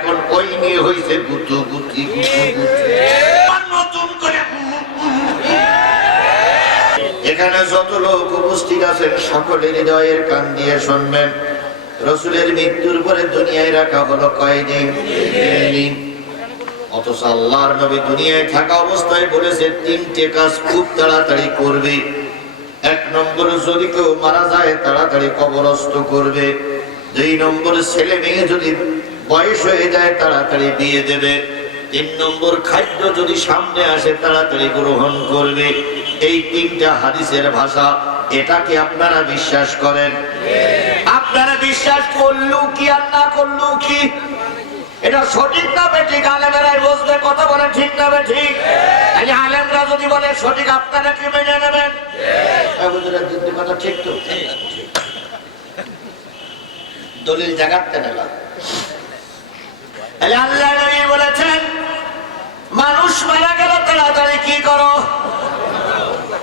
এখন ওই নিয়ে হইছে গুতু গুতি নতুন করে এখানে যত লোক উপস্থিত আছেন সকলের হৃদয়ের কান দিয়ে শুনবেন। রসুলের মৃত্যুর পরে দুনিয়ায় রাখা হলো কয়দিন? অথচ আল্লাহর নবী দুনিয়ায় থাকা অবস্থায় বলেছে তিনটে কাজ খুব তাড়াতাড়ি করবে। এক নম্বর, যদি কেউ মারা যায় তাড়াতাড়ি কবরস্থ করবে। দুই নম্বর, ছেলে মেয়ে যদি বয়স হয়ে যায় তাড়াতাড়ি বিয়ে দেবে। তিন নম্বর, খাদ্য যদি সামনে আসে তাড়াতাড়ি গ্রহণ করবে। এই তিনটা হাদিসের ভাষা। এটাকে আপনারা বিশ্বাস করেন? আপনারা বিশ্বাস করলেও কি আর না করলেও কি? এটা সঠিক না বেঠিক? আলেমেরাই বুঝবে, কথা বলে ঠিক না বেঠিক? আলেমরা যদি বলে সঠিক, আপনারা কি মেনে নেবেন? কথা ঠিক তো? দলিল জাগাতে নেলা। আল্লাহ নবী বলেছেন মানুষ মারা গেল তাড়াতাড়ি কি করো?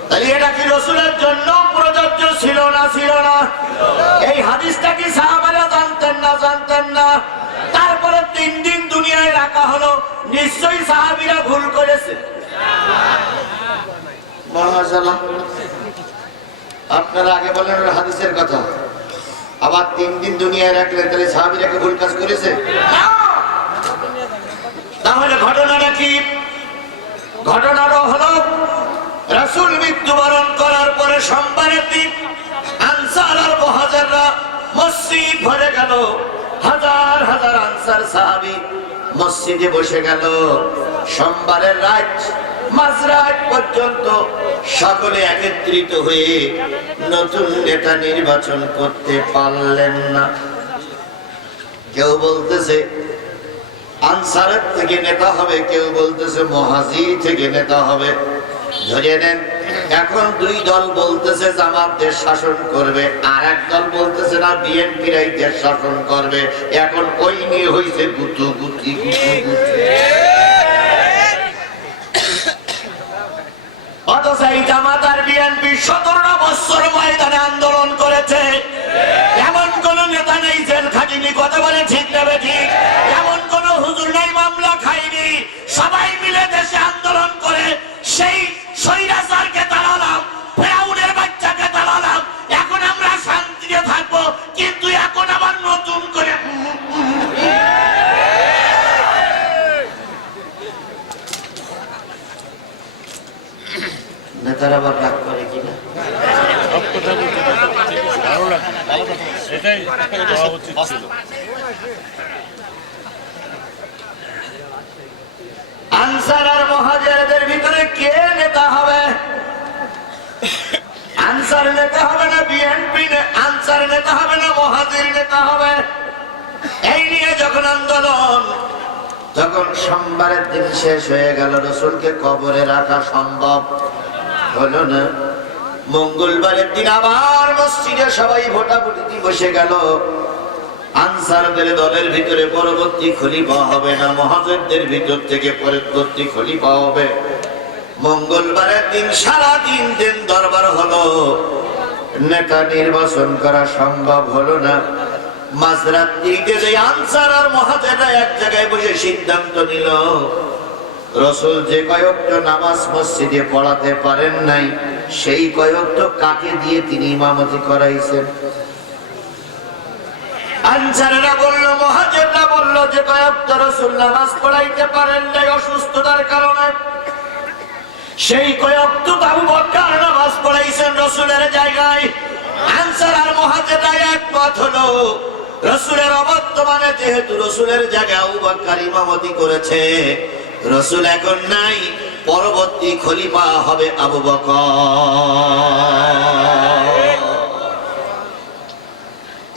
তাহলে এটা কি রাসূলের জন্য প্রযোজ্য ছিল না ছিল না? এই হাদিসটা কি সাহাবারা জানতেন না জানতেন না? তারপরে 3 দিন দুনিয়ায় রাখা হলো, নিশ্চয়ই সাহাবীরা ভুল করেছে। মাশাআল্লাহ, আপনারা আগে বলেন হাদিসের কথা, আবার 3 দিন দুনিয়ায় রাখলেন, তাহলে সাহাবীরা কি ভুল কাজ করেছে? না। তাহলে ঘটনাটা কি? ঘটনাটা হলো রাসূল মৃত্যুবরণ করার পরে সোমবারের দিন আনসার আর মুহাজিররা মসজিদ ভরে গেল। হাজার হাজার আনসার সাহাবী মসজিদে বসে গেল। সোমবারের রাত মাঝরাত পর্যন্ত সকলে একত্রিত হয়ে নতুন নেতা নির্বাচন করতে পারলেন না। কেউ বলতেছে আনসারের থেকে নেতা হবে, কেউ বলতেছে মুহাজির থেকে নেতা হবে। ধরে নেন, এখন 2 দল বলতেছে জামাত দেশ শাসন করবে, আর এক দল বলতেছে না বিএনপিরাই দেশ শাসন করবে। এখন ওই নিয়ে হইছে গুতু গুতি গুতু গুতি। অথচ এই জামাত আর বিএনপি 17টা বছর ময়দানে আন্দোলন করেছে। এমন কোন নেতা নেই জেল খাটিনি, কথা বলে ঠিক না ঠিক? এমন কোন হুজুর নাই মামলা খাইনি। সবাই মিলে দেশে আন্দোলন করে সেই স্বৈরাচারকে তাড়ালাম, ফেরাউনের বাচ্চাকে তাড়ালাম। এখন আমরা শান্তিতে থাকবো, কিন্তু এখন আবার নতুন করে নেতারা আবার রাগ করে কিনা? আনসার আর মুহাজিরদের ভিতরে কে নেতা হবে? আনসার নেতা হবে না বিএনপি? আনসার নেতা হবে না মুহাজির নেতা হবে? এই নিয়ে যখন আন্দোলন, তখন সোমবারের দিন শেষ হয়ে গেল। রাসূলকে কবরে রাখা সম্ভব হলো না। মঙ্গলবারের দিন আবার মসজিদে সবাই ভোটাভুটিতে বসে গেল। আনসারদের দলের ভিতরে পরবর্তী খলিফা হবে না, মুহাজিরদের ভিতর থেকে পরবর্তী খলিফা হবে। মঙ্গলবারের দিন সারা দিন দরবার হলো, নেতা নির্বাচন করা সম্ভব হলো না। মাঝরাত্রিতে যে আনসার আর মুহাজিররা এক জায়গায় বসে সিদ্ধান্ত নিল, রাসূল যে কয়েকটা নামাজ মসজিদে পড়াতে পারেন নাই, সেই কয়েকটা কাকে দিয়ে তিনি ইমামতি করাইছেন? আনসাররা বলল, মুহাজিররা বলল যে কয়েকটা রাসূল নামাজ পড়াইতে পারেন নাই অসুস্থতার কারণে, সেই কয়েকটা আবু বকর নামাজ পড়াইছেন রাসূলের জায়গায়। আনসার আর মুহাজিররা একমত হলো, রাসূলের অবর্তমানে যেহেতু রাসূলের জায়গায় আবু বকর ইমামতি করেছে, রাসূল এখন নাই, পরবর্তী খলিফা হবে আবু বকর।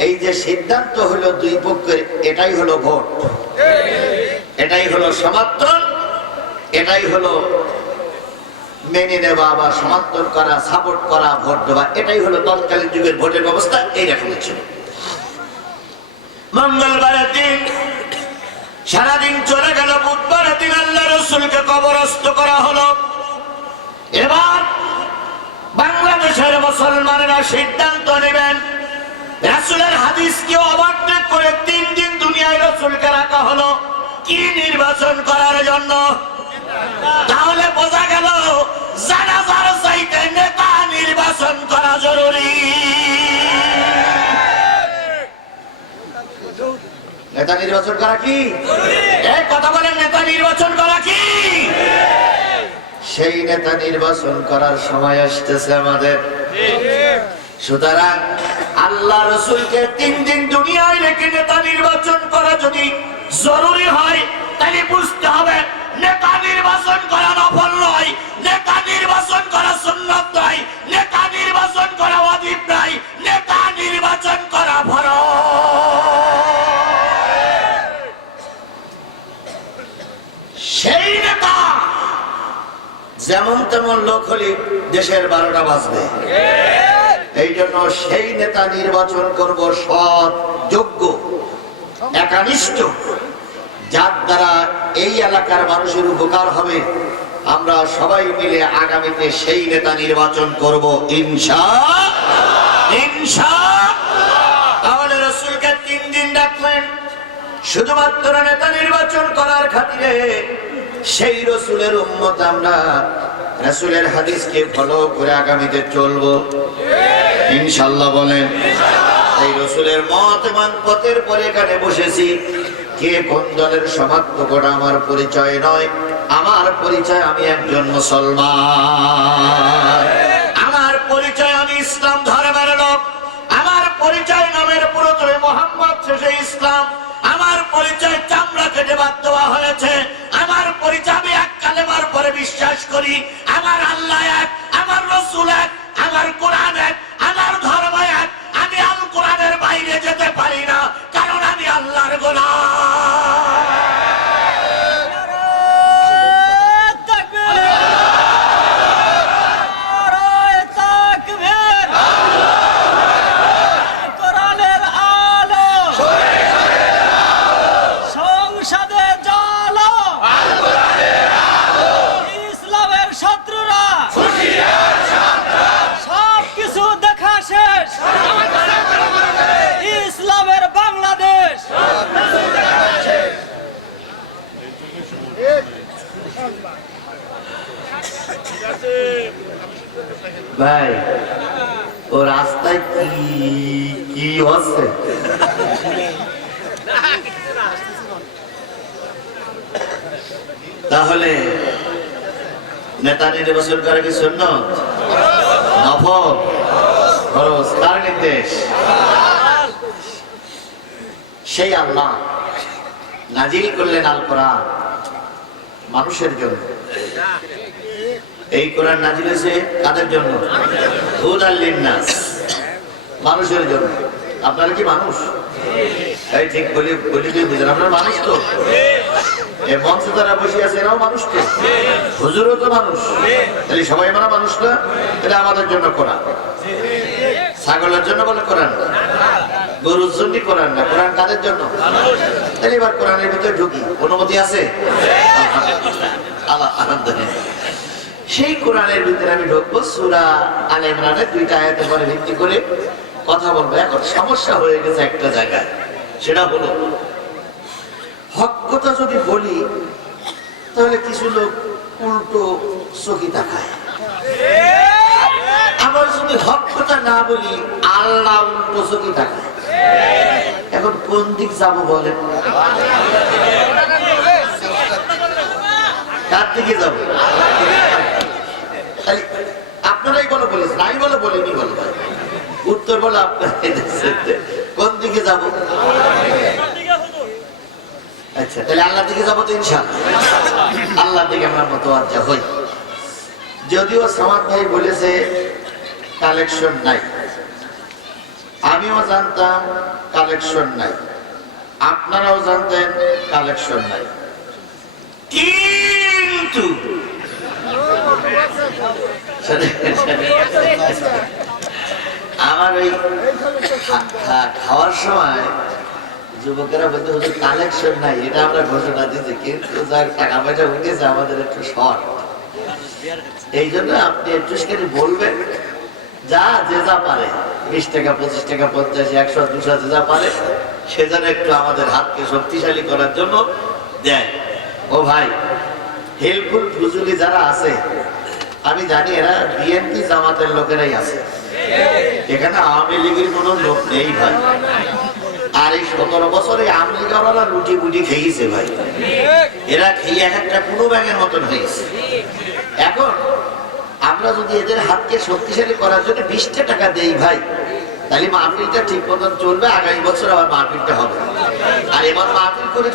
এই যে সিদ্ধান্ত হলো 2 পক্ষের, এটাই হলো ভোট, এটাই হলো সমর্থন, এটাই হলো মেনে নেওয়া বা সমর্থন করা, সাপোর্ট করা, ভোট দেওয়া। এটাই হলো তৎকালীন যুগের ভোটের ব্যবস্থা। এই রকম ছিল। মঙ্গলবারের দিন সারাদিন চলে গেল। বুধবারের দিন আল্লাহ রাসূলকে কবরস্থ করা হলো। এবার বাংলাদেশের মুসলমানেরা সিদ্ধান্ত নেবেন রাসূলের হাদিসকে অবাধ্য করে 3 দিন দুনিয়া দুনিয়ায় রাসূলকে রাখা হলো কি নির্বাচন করার জন্য? তাহলে বোঝা গেল জানাজার চাইতে নেতা নির্বাচন করা জরুরি। নেতা নির্বাচন করা কি? এই কথা বলেন, নেতা নির্বাচন করা কি? সেই নেতা নির্বাচন করার সময় আসতেছে আমাদের। সুতরাং আল্লাহ রাসূলকে 3 দিন দুনিয়ায় রেখে নেতা নির্বাচন করা যদি জরুরি হয়, তাহলে বুঝতে হবে নেতা নির্বাচন করা নফল নয়, নেতা নির্বাচন করা সুন্নাত নয়, নেতা নির্বাচন করা ওয়াজিব নয়, নেতা নির্বাচন করা ফরজ। সেই নেতা যেমন তেমন লোক হলে দেশের 12টা বাজবে। এই জন্য সেই নেতা নির্বাচন করব সৎ, যোগ্য, একনিষ্ঠ, যার দ্বারা এই এলাকার মানুষের উপকার হবে। আমরা সবাই মিলে আগামীতে সেই নেতা নির্বাচন করব ইনশাআল্লাহ। তাহলে রাসূলকে 3 দিন ডাকলেন শুধুমাত্র নেতা নির্বাচন করার খাতিরে। সেই রাসূলের উম্মত আমরা রাসূলের হাদিসকে ফলো করে আগামীতে চলবো ইনশাআল্লাহ। বলেন এই রাসূলের মতমান পথের পরে এখানে বসেছি। কে কোন দলের সমর্থক ওটা আমার পরিচয় নয়। আমার পরিচয় আমি একজন মুসলমান। আমার পরিচয় আমি ইসলাম ধর্মের লোক। আমার পরিচয় নামের পুরোতরে মুহাম্মদ শেষে ইসলাম। আমার পরিচয় চামড়া কেটে বাদ দেওয়া হয়েছে। আমার পরিচয় আমি এক কালেমার পরে বিশ্বাস করি আমার আল্লাহ এক, আমার রাসূল এক, আমার কোরআন এক, আমার ধর্ম এক। আমি আল কোরআনের বাইরে যেতে পারি না, কারণ আমি আল্লাহর গোলাম। ইসলামের বাংলাদেশ। ভাই ও রাস্তায় কি হচ্ছে? তাহলে নেতা নির্বাচন করা কি সুন্নাত, নফল, ফরজ? কার নির্দেশ? সেই আল্লাহ নাজিল করলেন আল কোরআন মানুষের জন্য। এই কোরআন নাজিল হয়েছে কাদের জন্য? হুদাল লিন্নাস, মানুষের জন্য। আপনারা কি মানুষ? এই ঠিক বলি বুঝলেন, আপনারা মানুষ তো। এই মঞ্চে যারা বসে আছে এরাও মানুষ তো, হুজুরও তো মানুষ। তাহলে সবাই আমরা মানুষ না? এটা আমাদের জন্য কোরআন। ছাগলের জন্য বলে কোরআন না, গরুর জন্য কোরআন না। কোরআন কাদের জন্য? তাহলে এবার কোরআনের ভিতরে ঢুকি, অনুমতি আছে? আলহামদুলিল্লাহ। সেই কোরআনের ভিতরে আমি ঢুকবো। সূরা আলে ইমরানের 2টা আয়াতের উপরে ভিত্তি করে কথা বলবো। এখন সমস্যা হয়ে গেছে একটা জায়গায়, সেটা হলো হক কথা যদি বলি তাহলে কিছু লোক উল্টো চোখে তাকায়। আবার যদি হক কথা না বলি আল্লাহ উল্টো চোখে তাকায়। এখন কোন দিক যাবো বলেন? কার দিকে যাবো? আপনারাই বলো, বলেছেন আমি বলে বলিনি, বলো উত্তর বলো আপনার। কোন দিকে যাবো? আচ্ছা, তাহলে আল্লাহর দিকে যাবো তো ইনশাআল্লাহ। আল্লাহর দিকে আমরা মুতাওয়াজ্জিহ হই। যদিও সামাদ ভাই বলেছে কালেকশন নাই, আমিও জানতাম কালেকশন নাই, আপনারাও জানতেন কালেকশন নাই, কিন্তু আমার ওই খাওয়ার সময় যুবকেরা বলতে হচ্ছে কালেকশন নাই, এটা আমরা ঘোষণা দিয়েছি, কিন্তু যার টাকা পয়সা উঠেছে আমাদের একটু শর্ট। এই জন্য আপনি একটু বলবেন, যা যে যা পারে 20 টাকা 25 টাকা 50 100 200 যে যা পারে সে যেন একটু আমাদের হাতকে শক্তিশালী করার জন্য দেয়। ও ভাই, হেল্পফুল ফুজুলি যারা আছে আমি জানি এরা বিএনপি জামাতের লোকেরাই আছে, এখানে আওয়ামী লীগের কোনো লোক নেই ভাই। আর এই 17 বছরে আওয়ামী লীগরা রুটি বুটি খেয়েছে ভাই, এরা খেয়ে একটা পুরো ব্যাঙের মতন হয়েছে। এখন আমরা যদি এদের হাতকে শক্তিশালী করার জন্য 20 টাকা দেই ভাই, তাহলে মাহফিলটা ঠিক মতন চলবে, আগামী বছর আবার মাহফিলটা হবে। আর এবার মাহফিল করে